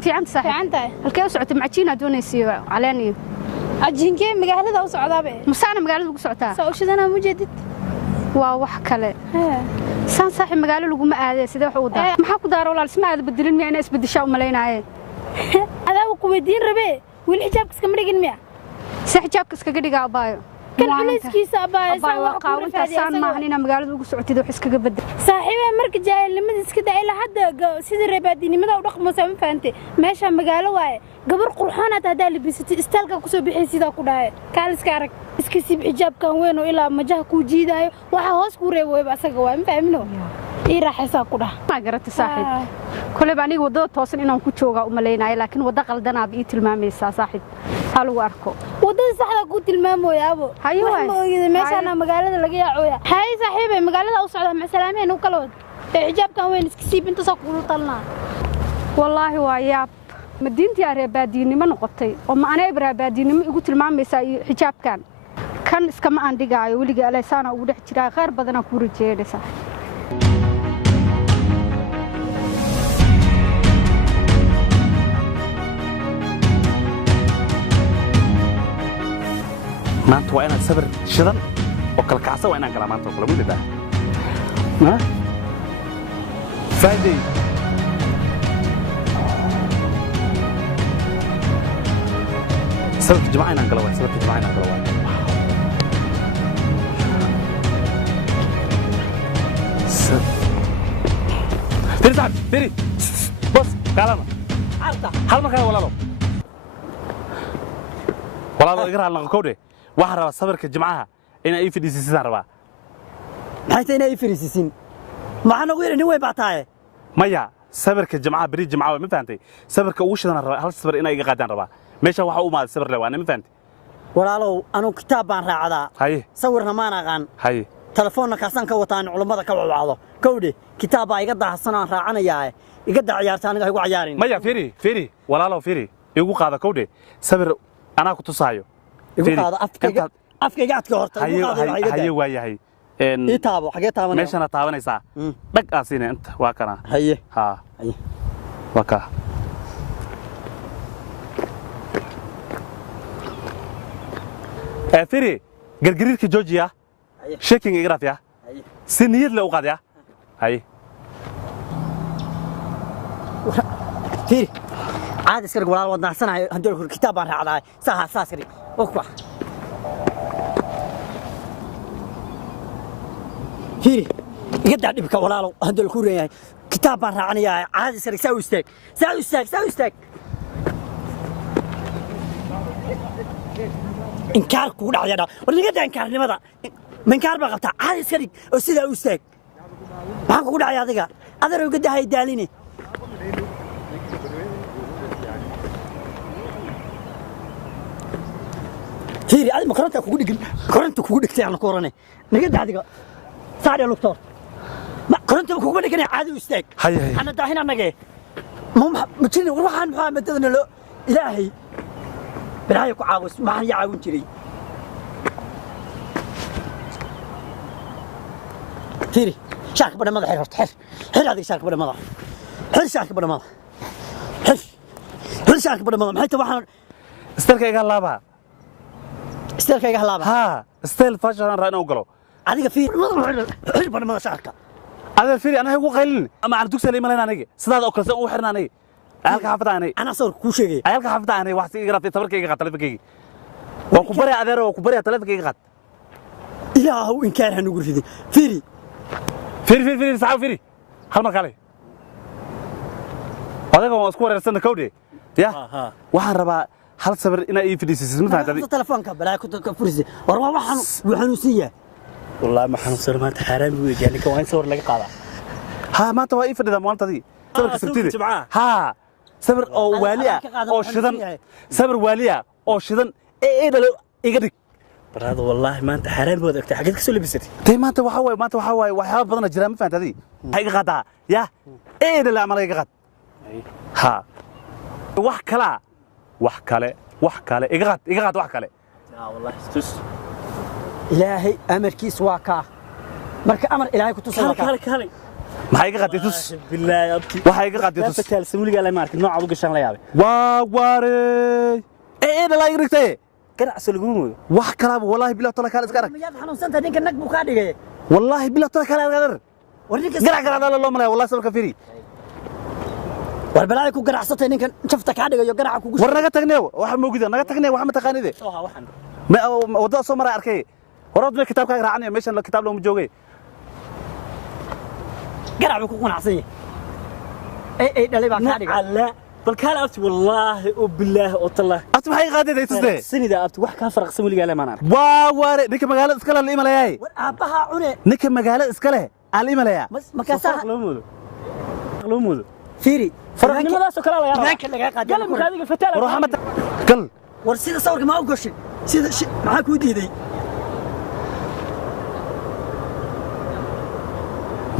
في عند صاحب في عندها halkee u socotay macajiina doonaysiyo caleeniyo ajiinkee magaalada u socdaabe masaana magaalada ugu socotaa soo shidana mujeedid waa wax kale san saaxib magaalo lagu ma aaday sidee wax u daa maxaa ku daaro walaal isma aad bedelin miyaa inay isbedeshaa u maleynaaye adaa ku weydiin rabe wili xijaabka iska marigin miya si xijaabka iskaga dhigaa abaayo kan culayskiisa abaayo abaayo waa qaawinta saan maahan inaa magaalada ugu socotid wax iskaga bedel saaxiibay marka jaahilnimada iska daa ilaa hadda sida reebaadinimada u dhaqmaysa ma fahamtay meesha magaalo waaye gabar qurxoon aad hadaa libisatay istaalka ku soo bixay sida ku dhahay kaaliska arag iska siib xijaabkan weyn oo ilaa majaha ku jiidayo waxa hoos ku reebay asaga waa ma fahmino ii raaxaysa ku dhaha ma garatay saaxiib kulay baan aniga wadada toosan inaan ku jooga u maleynaayo laakiin wada qaldanaad ii tilmaamaysaa saaxiib ha lagu arko wadada saxda ku tilmaamooyo abo meeshaana magaalada laga yaacoya hay saaxiibay magaalada u socda ma salaameen u kala wad xijaabkan weyn iska siib inta soo ku talnaa wallaahi waa yaab madiintii reebaadinimo noqotay oo ma anay reebaadinimo igu tilmaamaysaa xijaabkan kan iska ma aan dhigaayo waliga aleysana ugu dhex jiraa qaar badan ku rajeeyaysa maanta waa inaad sabir shidan oo kala kacsan waa inaan galaa maanta oo kale weliba ma Friday sabir jimcaha inaan galo waa sabir jimcaha inaan galo waa Firi saad firi bos kalama arta hal markaa walaalo iga raal noqo waxaan rabaa sabirka jimcaha inay ii fadhiisiisaan rabaa maxay inay ii fadhiisiisin maxaan ugu yeerin way baataaye maya sabirka jimcaha bari jimcaha ma fahantay sabirka ugu shidan rabaa hal sabir inay iga qaadaan rabaa meesha waxa u maaday sabir leeyahay ma fahantay walaalow anu kitaab baan raacdaa haye sawirna ma aqaan haye telefoonna kaasan ka wataan culimada ka wacdo kowde kitaab baa iga daahsan aan raacanayaa iga daa ciyaarta aniga igu ciyaarin maya firi walaalow firi igu qaada kowde sabir anaa ku tusaayo igu qaada afkayga adka horta igu qaada haye waayahay ii taabo xagee taabanaysaa meeshana taabanaysaa dhag aasiina inta waa kana haye ha haye waa ka firi gargariirka Georgia shaking igraf ya si niyad la u qaad ya haye firi عاد اسكر ولا ودنا سنه هدول الكتاب بان راعداي ساها ساسري اوكوا فيري يقدع دبك ولا هدول كوريا كتاب بان راعنيا عاد اسكر ساوي استاك انكار كو دحيدا ولي قد انكار نمدا منكار با قبتا عاد اسكر او سيدا استاك ما كو دحيا adiga adar uga dahay daalini فيري هذه مكرونة كوكو دقتي أنا كورني نقد هذيك صار يا دكتور مكرونة كوكو دقني عادي وستيك هاي أنا داهين أنا جاي متشيني وروح عن محمد تدنا له إلهي برايك عاوز ما هي عاون تري فيري شارك بدنا ماذا حر هذه شارك بدنا ماذا شارك بدنا ماذا شارك بدنا ماذا حتى واحد استرك يا الله استيل كيغا هلابا ها استيل فاشن راينا وغلو adiga fiir xilban ma shaarka ada fiir ana ugu qaylin ama aan dugsi leeyahay aniga sidaad oo kale u xirnaanay halka xafadaanay ana soo ku sheegay halka xafadaanay wax iga rabtay tabarkayga qad telefonkayga waa ku bari adeero waa ku bari telefonkayga qad ilaahu in kaan hanu gurfidi fiiri saxaw fiiri hal mar kale adiga waa isku wareersan kowde ya waxaan rabaa hal sabir ina ii fadhiisiis ma fahantaday telefoonka balaa ku furisi war waxaan u siiyaa والله ما حنصير ما تحرم ويجي لك وين صور لك قاضي ها ما توي فريده مالتدي صبر كسبتي ها صبر او واليه او شدن صبر واليه او شدن ايه دلو ايغدك براد والله ما انت حرام ودك حقك سو لبستي تي ما انت waxa way waxyaabo badan jira ma fahantaday hay iga qadaa ya ايه dal amal iga qad ha wax kale iga qad wax kale والله استس إلهي أمر كيس واقع مرك أمر إلهي كنت صادق كالي maxay iga qaatay tus بالله أبتي waxay iga qaatay tus فتال سمولي قال ما أعرف نوع أبو قشان لا يابي waa waare dhalaa iga dhigtay قرع سلقومه wax kalaaba wallahi bilaw tala kale iska arag مياد حنون سنت هنيك النك بوكادي wallahi bilaw tala kale iska arag ورنيك garac garac dhala loo malay wallahi sabirka firi والبلاي كو قرع سنت هنيك شفتك عادي يو قرع كو war naga tagnay waxa moogida naga tagnay waxa ma taqaanide سوها وحن ma wada soo maray arkay horad ma kitaabka raacanayo meeshan la kitaab loo ma joogay قرع كو قنعسي اي دلي با كادي لا بل كان أبتي والله وبالله والله ati maxay iga qaatay tusde السنة ده أبتي wax ka farq Soomaaliga la maana waa waare ninka magaalada iska leh imalayay aabaha cune ninka magaalada iska leh al imalaya makaasaa loo muudo fiiri farqnimadaas oo kala la yaraa ninka laga qaado galam kaadiga fataala ruuxamada gal war sida sawirka ma u gashay sida maxaa ku diiday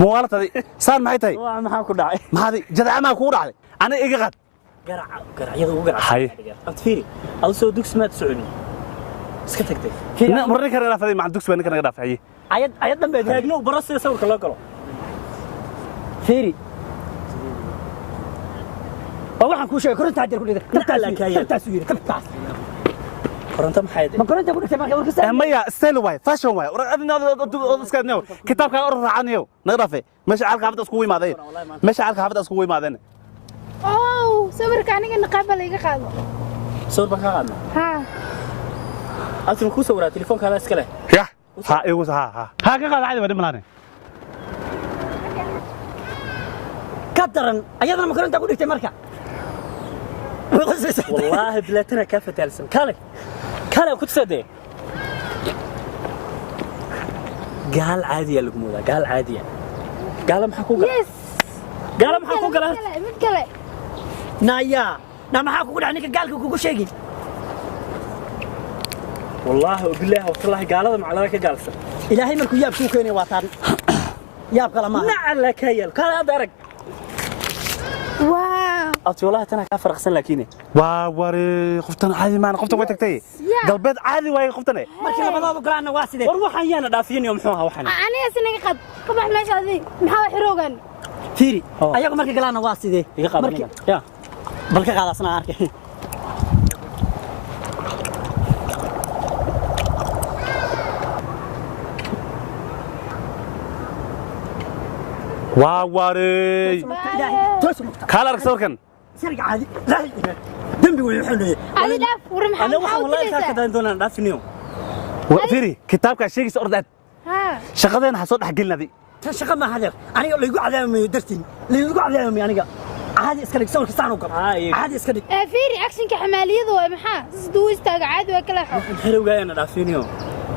muwaalatadi saan maxay tahay waa maxaa ku dhacay maxaadi jadacama ku dhacday aniga iga qad garacyada ugu garacay hay abti fiiri aw soo dugsi ma soconi iska tagtay marri kare raafaday ma dugsi baan naga dhaafay ayad dambe taagno baro sida sawirka loo galo fiiri waxaan ku sheegay koronta hadir ku dhigay tabtaas u yiri tabtaas koronta maxay ma koronta ku dhigtay marka maya style way fashion way adina iska neew kitaabka or raacanayo naga dhaafay meesha alka xafada isku yimaadeen meesha alka xafada isku yimaadeen sawirka aniga naqaab la iga qaado sawir baan ka qaadna أنت مكوسة ولا تليفون كذا إسكله؟ يا ها إيوه ها كذا عادي بدي ملاني كترن أيضا ما كنت أقول لك تمركع والله بلاتنا كافة تلسم كله كنت صدق قال عادية لقمودا قال عادية قال محكوك قال محكوك لا متكلم نايا ما حكوك عنك قال كوكو شيء والله وبالله والله قال هذا مع ذلك جالسة إلهي ملك ياب شو كيني واتان ياب كلام نعم كيل كان أدرك واو أنت والله تنا كافر خسن لكيني وري خفتنا عادي ما أنا خفتنا ويتكتي قلبت عادي وين خفتنا ما كنا بضاو بقرانا واسدة وروح أيانا دافين يوم حوها وحنا أنا سنة قد كم إحنا شادي محاول حروقان فيري أياكم مركي قرانا واسدة مركي يا بلك قاعد أصنع عارك وري كلا ركسوركن سرق عادي لا دمبي ويحلو علي داف ورمح أنا والله كذا عندنا دافنيو فيري كتابك شيء سأردت شغلين حصل حقلنا ذي شغل ما هذا أنا اللي يقول عليهم درتين اللي يقول عليهم يعني عادي اسكلك سوي كستان وقف عادي اسكلك فيري أكشن كحمالية ذو محا دوس تاج عادي وكله حلو جاي أنا دافنيو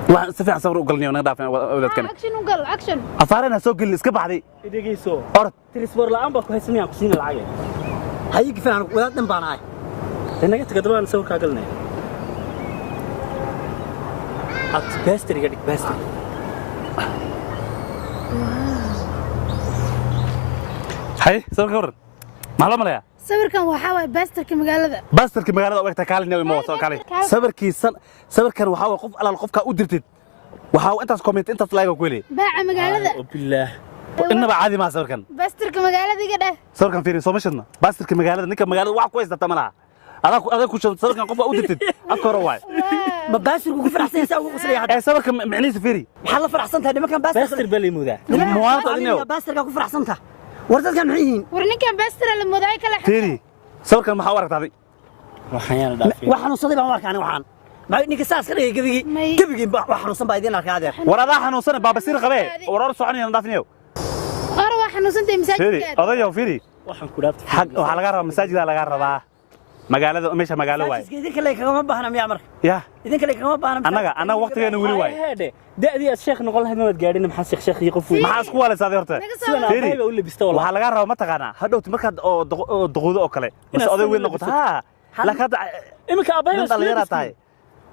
waxaan si fiican sawir u galnay naga dhaafay wadadkan action u gal action afaarana soo gal iska baxday idageyso orod trisbor la amba ku haysanayaan ku siin lacag hayig fiican wadadan baan ahay inaga tagadabaan sawir ka galnay at bastri gadig bastri hay sawir ka waran maxaa loo malaya sawirkan waxaa waay baastarka magaalada u egta kaalin iyo mooso kaalin sawirkan waxaa way qof alaal qofka u dirtid waxaa intaas comment intaas like ku leeyahay baaca magaalada billah inaba caadi ma sawirkan baastarka magaalada iga dhah sawirkan fiiri soo mashadna baastarka magaalada ninka magaalada wax ku haysata malaha adaa ku shaqo sawirkan qofka u dirtid afka hore waay ma baastarku ku faraxsan yahay ugu qoslayay hada sawirkan macnihiisa fiiri waxa la faraxsan tahay nimankan baastar bali muuda muwaadin adinyo baastarka ku faraxsan tahay wardadkan maxay yihiin war ninkan baastar la mooday kala fiiri sawirkan maxaa u aragtay waxaan dhaafay waxaan soo dibaan warkaan waxaan ma ninka saas ka dhigay gabigi waxaan soo baayidin arkaade warada xanuunsan baabasiir qabe warar soconayna dhaafniyo qara waxaan xanuunsantay masaajidka odayo fiiri waxaan ku dhaafay waxa laga rabaa masaajida laga rabaa magaalada meesha magaalo waay idinka leey kama baahna miyaa marka ya idinka leey kama baahna anaga waqtigeena wili waay da'dii sheekh noqon lahayd ma gaadhin maxaa sheekh iyo qof weyn maxaa isku walaysaaday horta fiiri u libisto wallahi waxa laga rabaa ma taqaana hadhowt markaad oo duqoodo oo kale mise oday weyn noqoto la ka imika abayo dhalinyara tahay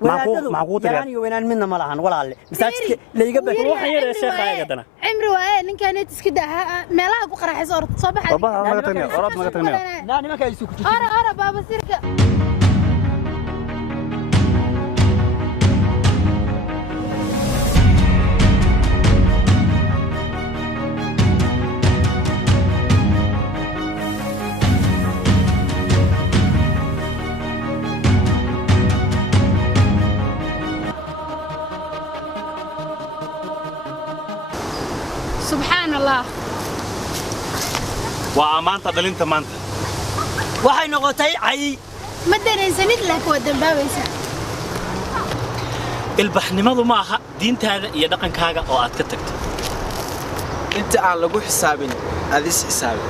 معقول يعني وين منا ملهن ولا علي مساجد اللي يقبل روح يا شيخ هاي قدنا عمري وايه نين كانت اسكدا ميلها ku qaraxayso orod soo baxay baba naga tagnayo orod naga tagnayo naani ma kay suuq ara baba sirka الله وأمانة دلينتا مانتا waxay noqotay cay ما درينسنيد لك ودنباويسا البحنimadu ma aha diintaada iyo dhaqankaaga oo aad ka tagto inta aan lagu xisaabin adis xisaabi